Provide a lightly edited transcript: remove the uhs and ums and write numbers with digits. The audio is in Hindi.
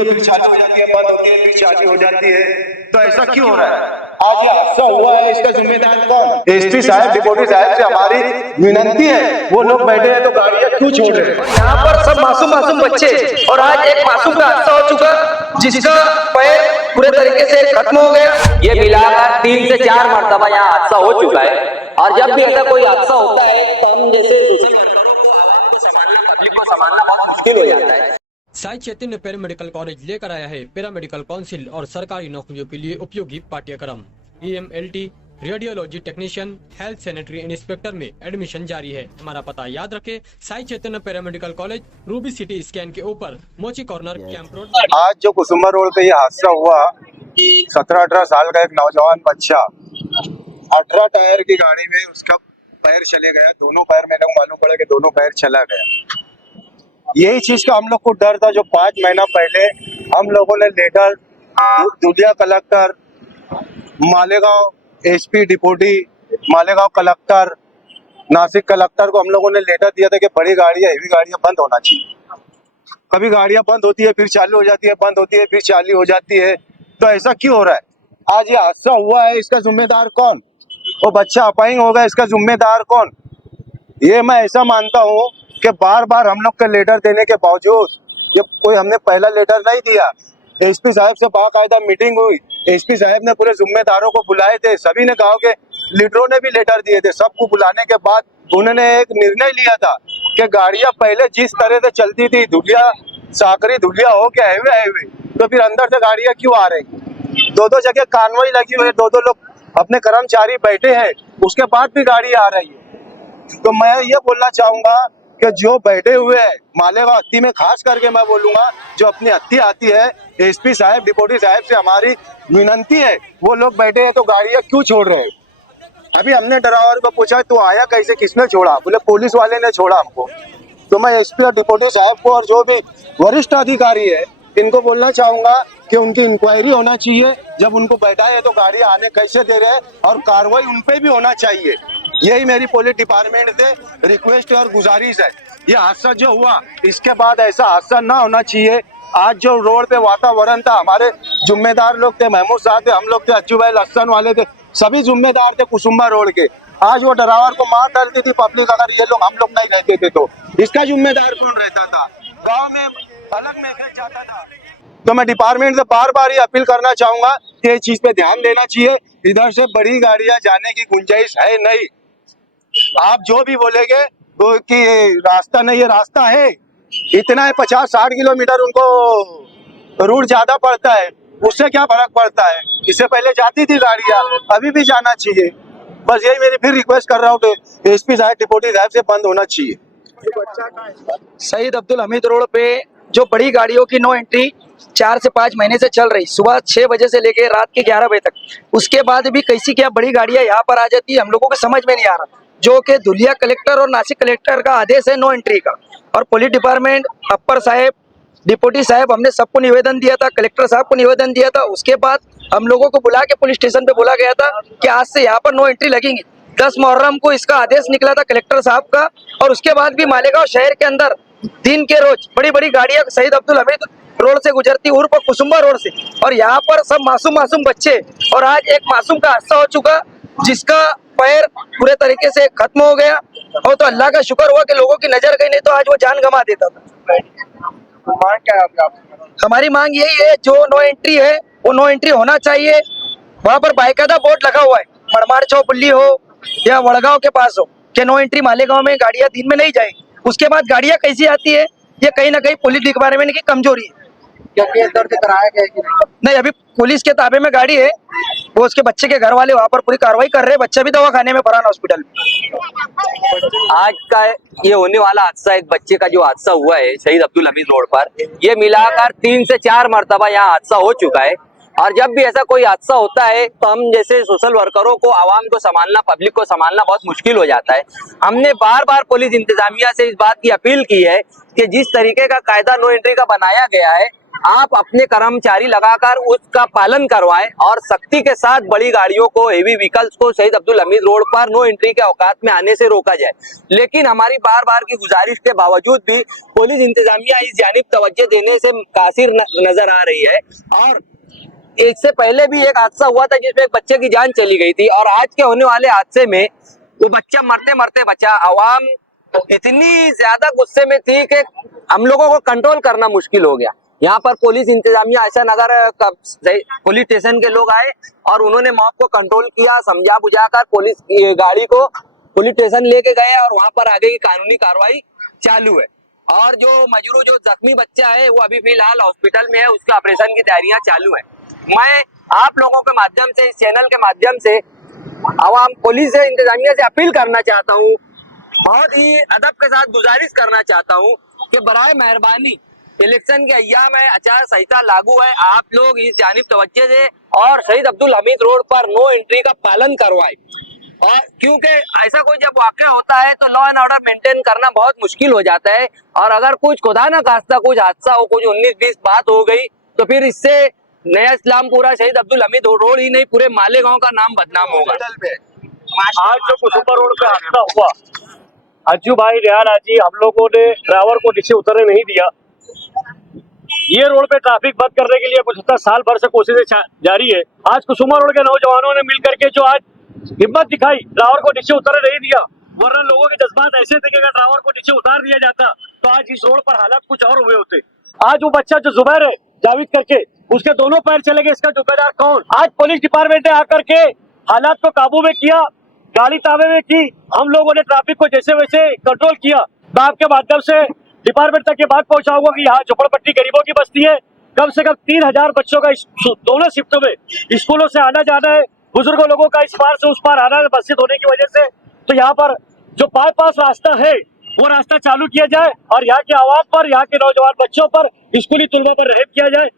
है फिर चालू हो जाती है, बंद होती है फिर चालू हो जाती है। तो ऐसा क्यों हो रहा है? आज ये हादसा हुआ है, इसका जिम्मेदार कौन? एसपी साहब, डिप्टी साहब से हमारी विनती है, वो लोग बैठे हैं तो गाड़ियां क्यों छोड़ रहे हैं? यहाँ पर सब मासूम मासूम बच्चे, और आज एक मासूम का हादसा हो चुका जिसका पैर पूरे तरीके से खत्म हो गया। ये मिलाकर 3 से 4 मरतबा यहाँ हादसा हो चुका है। और जब भी ऐसा कोई हादसा होता है तो हम जैसे दूसरे पब्लिक को संभालना बहुत मुश्किल हो जाता है। साई चैतन्य पैरामेडिकल कॉलेज लेकर आया है पैरामेडिकल काउंसिल और सरकारी नौकरियों के लिए उपयोगी पाठ्यक्रम। EMLT, radiology technician, health sanitary inspector में एडमिशन जारी है। हमारा पता याद रखे, Sai Chaitanya paramedical college, Ruby City Scan के ऊपर, मोची कॉर्नर, कैंप रोड। आज जो कुसुम्बा रोड पे ये हादसा हुआ, 17-18 साल का एक नौजवान बच्चा 18 टायर की गाड़ी में उसका पैर चले गया, दोनों पैर मेरे को मालूम पड़ा कि दोनों पैर चला गया। यही चीज का हम लोग को डर था जो 5 महीना पहले हम लोगों ने letter Dhulia collector, Malegaon SP deputy, Malegaon collector, Nashik collector को हम लोगों ने लेटर दिया था कि बड़ी गाड़ियां, हेवी गाड़ियां बंद होना चाहिए। कभी गाड़ियां बंद होती है फिर चालू हो जाती है, बंद होती है फिर चालू हो जाती है। तो ऐसा क्यों हो रहा है? आज ये हादसा हुआ है, इसका जिम्मेदार कौन? वो बच्चा अपाहिज होगा, इसका जिम्मेदार कौन? ये मैं ऐसा मानता हूँ कि बार बार हम लोग के लेटर देने के बावजूद, ये कोई हमने पहला लेटर नहीं दिया, एसपी साहब से बाकायदा मीटिंग हुई, एसपी साहब ने पूरे जिम्मेदारों को बुलाए थे, सभी ने गांव के लीडरों ने भी लेटर दिए थे। सबको बुलाने के बाद उन्होंने एक निर्णय लिया था कि गाड़ियां पहले जिस तरह से चलती थी, धुलिया साकरी धुलिया हो के हाईवे, तो फिर अंदर से गाड़ियां क्यों आ रही? 2-2 जगह कानवाई लगी हुई है, 2-2 लोग अपने कर्मचारी बैठे हैं, उसके बाद भी गाड़ी आ रही है। तो मैं ये बोलना चाहूंगा कि जो बैठे हुए हैं मालेगांव हत्ती में, खास करके मैं बोलूंगा जो अपनी हत्ती आती है, एसपी साहब, डिप्टी साहब से हमारी विनती है, वो लोग बैठे हैं तो गाड़ियां क्यों छोड़ रहे हैं? अभी हमने ड्राइवर को पूछा तो आया कैसे, किसने छोड़ा? बोले पुलिस वाले ने छोड़ा हमको। तो मैं एसपी और डिप्टी साहब को और जो भी वरिष्ठ अधिकारी है इनको बोलना चाहूंगा कि उनकी इंक्वायरी होना चाहिए। जब उनको बैठाए तो गाड़ी आने कैसे दे रहे हैं और कार्रवाई उन पे भी होना चाहिए। यही मेरी पुलिस डिपार्टमेंट से रिक्वेस्ट और गुजारिश है। ये हादसा जो हुआ, इसके बाद ऐसा हादसा ना होना चाहिए। आज जो रोड पे वातावरण था, हमारे जिम्मेदार लोग थे, महमूद साहब थे, हम लोग थे, अच्छू भाई लहसन वाले थे, सभी जिम्मेदार थे कुसुम्बा रोड के। आज वो ड्राइवर को मार डालती थी पब्लिक, अगर ये लोग हम लोग नहीं रहते थे तो इसका जिम्मेदार कौन रहता था? गाँव में अलग में फेंक जाता था। तो मैं डिपार्टमेंट से बार बार ये अपील करना चाहूंगा कि इस चीज पे ध्यान देना चाहिए। इधर से बड़ी गाड़ियां जाने की गुंजाइश है नहीं। आप जो भी बोलेंगे तो कि रास्ता नहीं है, रास्ता है, इतना है 50-60 किलोमीटर उनको रूट ज्यादा पड़ता है, उससे क्या फर्क पड़ता है? इससे पहले जाती थी गाड़ियां, अभी भी जाना चाहिए। बस यही मेरी फिर रिक्वेस्ट कर रहा हूँ कि एसपी साहब, डिप्टी साहब से बंद होना चाहिए। शहीद अब्दुल हमीद रोड पे जो बड़ी गाड़ियों की नो एंट्री 4 से 5 महीने से चल रही, सुबह 6 बजे से लेके रात के 11 बजे तक, उसके बाद भी कैसी क्या बड़ी गाड़ियां यहाँ पर आ जाती है, हम लोगों को समझ में नहीं आ रहा। जो कि धुलिया कलेक्टर और नासिक कलेक्टर का आदेश है नो एंट्री का, और पुलिस डिपार्टमेंट, अपर साहब, डिप्टी साहब, हमने सबको निवेदन दिया था, कलेक्टर साहब को निवेदन दिया था। उसके बाद हम लोगों को बुला के पुलिस स्टेशन पे बोला गया था कि आज से यहाँ पर नो एंट्री लगेंगी। 10 मुहर्रम को इसका आदेश निकला था कलेक्टर साहब का, और उसके बाद भी मालेगांव शहर के अंदर दिन के रोज बड़ी बड़ी गाड़ियां शहीद अब्दुल हमीद रोड से गुजरती, उर्फ कुसुम्बा रोड से, और यहाँ पर सब मासूम मासूम बच्चे, और आज एक मासूम का हादसा हो चुका जिसका पैर पूरे तरीके से खत्म हो गया। और तो अल्लाह का शुक्र हुआ कि लोगों की नजर गई, नहीं तो आज वो जान गंवा देता था। मांग क्या है आपकी? हमारी मांग यही है, जो नो एंट्री है वो नो एंट्री होना चाहिए। वहाँ पर बाकायदा बोर्ड लगा हुआ है, मड़मार चौपुल्ली हो या वड़गांव के पास हो, कि नो एंट्री मालेगांव में गाड़ियां दिन में नहीं जाएगी। उसके बाद गाड़ियां कैसी आती है, ये कहीं ना कहीं पुलिस डिपार्टमेंट की कमजोरी है। क्या दर्ज कराया गया कि नहीं, अभी पुलिस के ताबे में गाड़ी है, वो उसके बच्चे के घर वाले वहाँ पर पूरी कार्रवाई कर रहे हैं। बच्चा भी दवाखाने में फरहान हॉस्पिटल में। आज का ये होने वाला हादसा, एक बच्चे का जो हादसा हुआ है शहीद अब्दुल हमीद रोड पर, ये मिलाकर 3 से 4 मरतबा यहाँ हादसा हो चुका है। और जब भी ऐसा कोई हादसा होता है तो हम जैसे सोशल वर्करों को, आवाम को संभालना, पब्लिक को संभालना बहुत मुश्किल हो जाता है। हमने बार बार पुलिस इंतजामिया से इस बात की अपील की है कि जिस तरीके का कायदा नो एंट्री का बनाया गया है, आप अपने कर्मचारी लगाकर उसका पालन करवाएं और सख्ती के साथ बड़ी गाड़ियों को, हेवी व्हीकल्स को शहीद अब्दुल हमीद रोड पर नो एंट्री के औकात में आने से रोका जाए। लेकिन हमारी बार बार की गुजारिश के बावजूद भी पुलिस इंतजामिया इस जानिब तवज्जो देने से कासिर नजर आ रही है। और इससे पहले भी एक हादसा हुआ था जिसमें एक बच्चे की जान चली गई थी, और आज के होने वाले हादसे में वो बच्चा मरते मरते बचा। आवाम इतनी ज्यादा गुस्से में थी कि हम लोगों को कंट्रोल करना मुश्किल हो गया। यहाँ पर पुलिस इंतजामिया आयशा नगर पुलिस स्टेशन के लोग आए और उन्होंने मॉब को कंट्रोल किया, समझा बुझाकर पुलिस गाड़ी को पुलिस स्टेशन लेके गए और वहां पर आगे की कानूनी कार्रवाई चालू है। और जो मजरू जो जख्मी बच्चा है वो अभी फिलहाल हॉस्पिटल में है, उसके ऑपरेशन की तैयारियां चालू है। मैं आप लोगों के माध्यम से, इस चैनल के माध्यम से आवाम पुलिस इंतजामिया से अपील करना चाहता हूँ, बहुत ही अदब के साथ गुजारिश करना चाहता हूँ कि बराए मेहरबानी इलेक्शन के अय्याम है, आचार संहिता लागू है, आप लोग इस जानिब तवज्जो दें और शहीद अब्दुल हमीद रोड पर नो एंट्री का पालन करवाएं। और क्योंकि ऐसा कोई जब वाकया होता है तो लॉ एंड ऑर्डर मेंटेन करना बहुत मुश्किल हो जाता है, और अगर कुछ खुदा ना खास्ता कुछ हादसा हो, कुछ 19-20 बात हो गई तो फिर इससे नया इस्लामपुरा शहीद अब्दुल हमीद रोड ही नहीं पूरे मालेगांव का नाम बदनाम होगा। आज जो कुसुम्बा रोड पे हादसा हुआ, अज्जू भाई रेहान हाजी, हम लोगों ने ड्राइवर को नीचे उतरने नहीं दिया। ये रोड पे ट्रैफिक बंद करने के लिए गुज़श्ता साल भर से कोशिशें जारी है। आज कुसुम्बा रोड के नौजवानों ने मिलकर के जो आज हिम्मत दिखाई, ड्राइवर को नीचे उतरने नहीं दिया, वरना लोगों के जज्बात ऐसे थे कि अगर ड्राइवर को नीचे उतार दिया जाता तो आज इस रोड पर हालात कुछ और हुए होते। आज वो बच्चा जो जुबैर है जावेद करके, उसके दोनों पैर चले गए, इसका जिम्मेदार कौन? आज पुलिस डिपार्टमेंट ने आकर के हालात को काबू में किया, गाड़ी ताबे में की, हम लोगों ने ट्रैफिक को जैसे वैसे कंट्रोल किया। मैं आपके माध्यम से डिपार्टमेंट तक ये बात पहुंचाऊंगा कि यहाँ झोपड़पट्टी गरीबों की बस्ती है, कम से कम 3000 बच्चों का दोनों शिफ्टों में स्कूलों से आना जाना है, बुजुर्गों लोगों का इस पार से उस पार आना है मस्जिद होने की वजह से। तो यहाँ पर जो बाईपास रास्ता है वो रास्ता चालू किया जाए और यहाँ के आवाम पर, यहाँ के नौजवान बच्चों पर, स्कूली तुलबा पर रहम किया जाए।